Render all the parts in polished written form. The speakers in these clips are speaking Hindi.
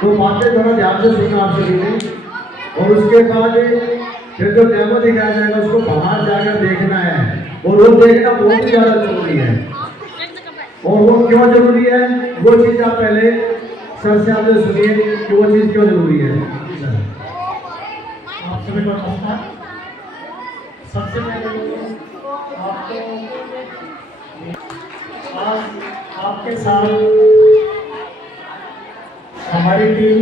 तो बातें थोड़ा ध्यान से सुनना आप सभी ने। और उसके बाद फिर जो डेमो दिखाया जाएगा उसको बाहर जाकर देखना है, और वो देखना बहुत ही ज्यादा जरूरी है। और वो क्यों जरूरी है, वो चीज आप पहले सर से आप सुनिए कि वो चीज क्यों जरूरी है। आप सभी को नमस्कार। सबसे पहले आपको आज आपके साथ हमारी टीम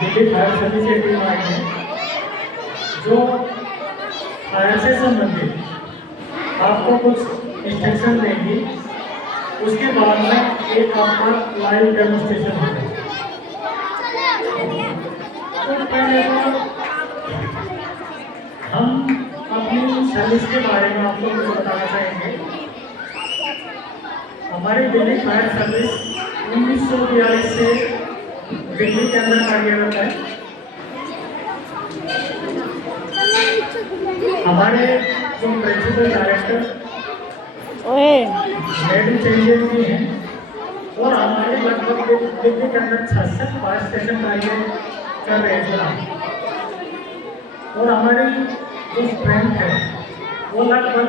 दिल्ली फायर सर्विस की टीम आई है, जो फायर से संबंधित आपको कुछ इंस्ट्रक्शन देंगी। उसके बाद में एक आपका लाइव डेमोस्ट्रेशन होगा। तो पहले तो हम अपनी सर्विस के बारे में आपको कुछ बताना चाहेंगे। हमारी दिल्ली फायर सर्विस 1942 से दिल्ली के अंदर कार्यरत है। हमारे जो प्रिंसिपल डायरेक्टर लेडी चेंजेस भी हैं, और हमारे लगभग दिल्ली के अंदर 66 फायर स्टेशन कार्य कर रहे हैं। और हमारी जो स्ट्रेंथ है वो लगभग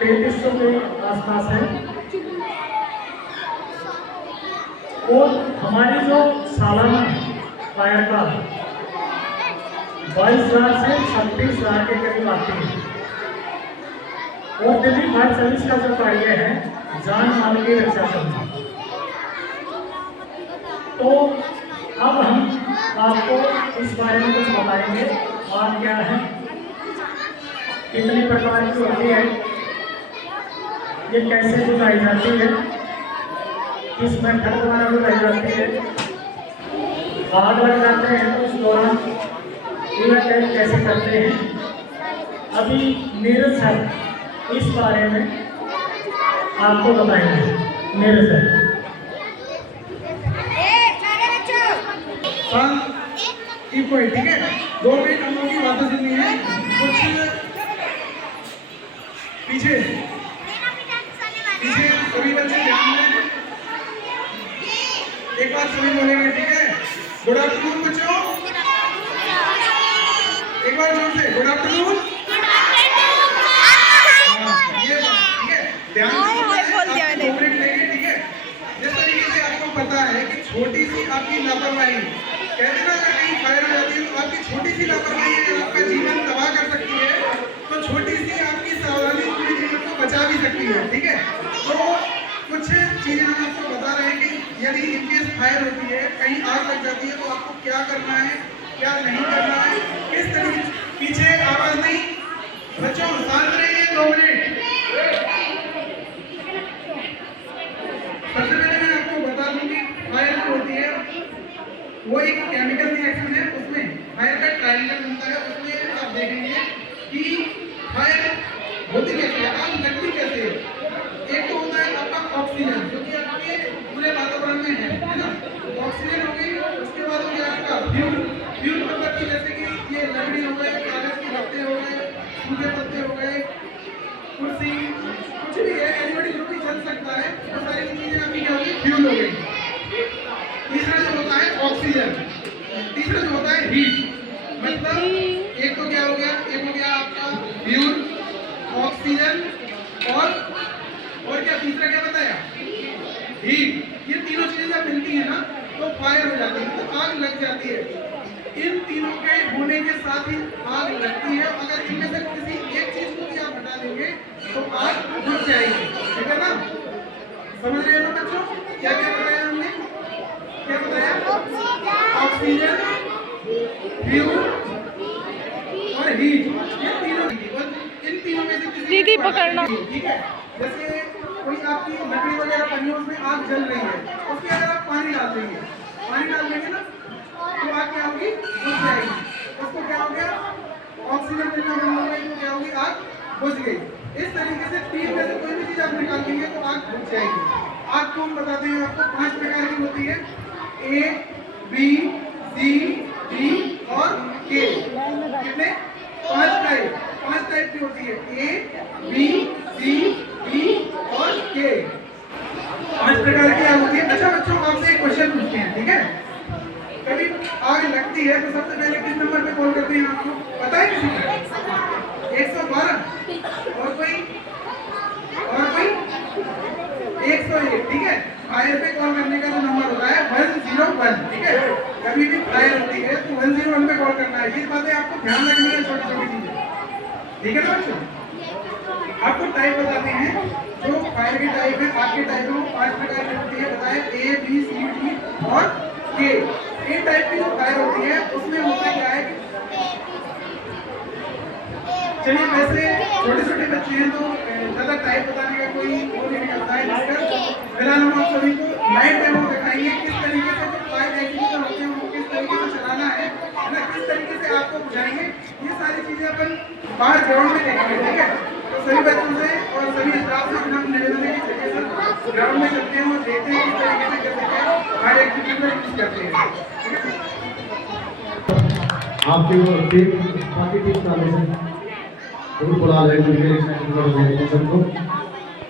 3300 के आसपास है। और हमारी जो सालाना फायर का 22,000 से 36,000 के करीब आती है। और दिल्ली फायर सर्विस का जो कार्य है जान माल की रक्षा करना। तो अब हम आपको इस बारे में कुछ बताएंगे। आग क्या है, कितने प्रकार की होती है, ये कैसे बुझाई जाती है, किस मेथड द्वारा बुझाई जाती है, आग लग जाते हैं तो उस दौरान इवेक्यूएट कैसे करते हैं। अभी नीरज सर इस बारे में आपको बताएंगे। नीरज सर। ठीक है, 2 मिनट हम लोग की बातें सुननी है। कुछ पीछे सभी बच्चे ध्यान दें। एक बार सभी बोलेंगे, ठीक है? गुड आफ्टरनून बच्चों। एक बार जोर से, गुड आफ्टरनून। ये ठीक है, ध्यान से 2 मिनट लेंगे, ठीक है? जिस तरीके से आपको पता है कि छोटी सी आपकी लापरवाही, कहते ना अगर कहीं फायर हो जाती है तो आपकी छोटी सी लापरवाही अगर आपका जीवन तबाह कर सकती है, तो छोटी सी आपकी सावधानी पूरे जीवन को बचा भी सकती है, ठीक है? तो कुछ चीजें हम आपको बता रहे हैं कि यदि इनकेस फायर होती है, कहीं आग लग जाती है, तो आपको क्या करना है, क्या नहीं करना है, किस तरीके। पीछे आवाज नहीं बच्चों, शांत रहिए, 2 मिनट। सबसे पहले मैं आपको बता दूं कि फायर जो होती है वो एक केमिकल रिएक्शन है। उसमें फायर का ट्रायंगल बनता है। उसमें आप देखेंगे कि फायर होती कैसे है, आग लगती कैसे है। एक तो होता है आपका ऑक्सीजन, जो कि आपके पूरे वातावरण में है ना। ऑक्सीजन हो गई, उसके बाद हो गया आपका फ्यूल। फ्यूल मतलब कि जैसे कि ये लकड़ी हो गए, कागज के पत्ते हो गए, सूखे पत्ते हो गए, कुर्सी, कुछ भी है, एनिमल जो भी चल सकता है, वो सारी चीजें आपकी क्या होगी, फ्यूल हो गई। तीसरा जो होता है ऑक्सीजन, तीसरा जो होता है हीट। मतलब एक तो क्या हो गया, एक हो गया आपका फ्यूल, ऑक्सीजन और क्या, तीसरा क्या बताया, हीट। ये तीनों चीजें जब मिलती है ना तो फायर हो जाती है, तो आग लग जाती है। इन तीनों के होने के साथ ही आग लगती है। अगर इनमें से किसी एक चीज को भी आप हटा देंगे तो आग बुझ जाएगी, ठीक है ना? समझ रहे हो बच्चों? क्या क्या बताया हमने, क्या बताया? ऑक्सीजन, फ्यूल और हीट, ये तीनों। इन तीनों में से किसी पकड़ना, ठीक है? जैसे कोई आपकी लकड़ी वगैरह बनी है, उसमें आग जल रही है, उसमें अगर आप पानी डाल देंगे, पानी डाल देंगे ना, तो आग क्या होगी, बुझ जाएगी। उसको क्या हो गया, ऑक्सीजन मिलना बंद हो गई, तो क्या होगी, आग बुझ गई। इस तरीके से तीन में से कोई भी चीज आप निकाल देंगे तो आग बुझ जाएगी। आग को हम बताते हैं आपको 5 प्रकार की होती है, ए, बी, सी, डी और के। कितने? 5 टाइप की होती है, ए, बी, सी, डी और के। 5 प्रकार की आग होती है। अच्छा बच्चों, आपसे एक क्वेश्चन पूछते हैं, ठीक है? लगती है तो सबसे पहले किस नंबर पे कॉल करते हैं आपको पता है किसी को? 112 और कोई 101, ठीक है। फायर पे कॉल करने का जो नंबर होता है 101, ठीक है। कभी भी फायर होती है तो 101 पे कॉल करना है। ये बातें आपको ध्यान रखनी है, छोटी छोटी चीजें, ठीक है ना बच्चों। आपको टाइप बताते हैं, जो फायर की टाइप है, आग की टाइप है, वो 5 प्रकार की होती है, बताए A B C D और K। ए टाइप की जो फायर होती है उसमें होता क्या है, चलिए वैसे छोटे छोटे बच्चे हैं तो ज्यादा टाइप बताने का कोई वो नहीं निकलता है, जिसका फिलहाल हम आप सभी को लाइव डेमो दिखाएंगे किस तरीके से जो फायर एक्टिविटी होते हैं वो किस तरीके से चलाना है ना, किस तरीके से आपको बुझाएंगे। ये सारी चीजें अपन बाहर ग्राउंड में देखेंगे, ठीक है। तो सभी बच्चों से और सभी स्टाफ से हम निवेदन है कि चलिए सर ग्राउंड में चलते हैं और देखते हैं किस तरीके से कैसे क्या फायर एक्टिविटी में यूज करते हैं, ठीक है। आपके वो टीम बाकी टीम का जरूर बुला रहे हैं सबको।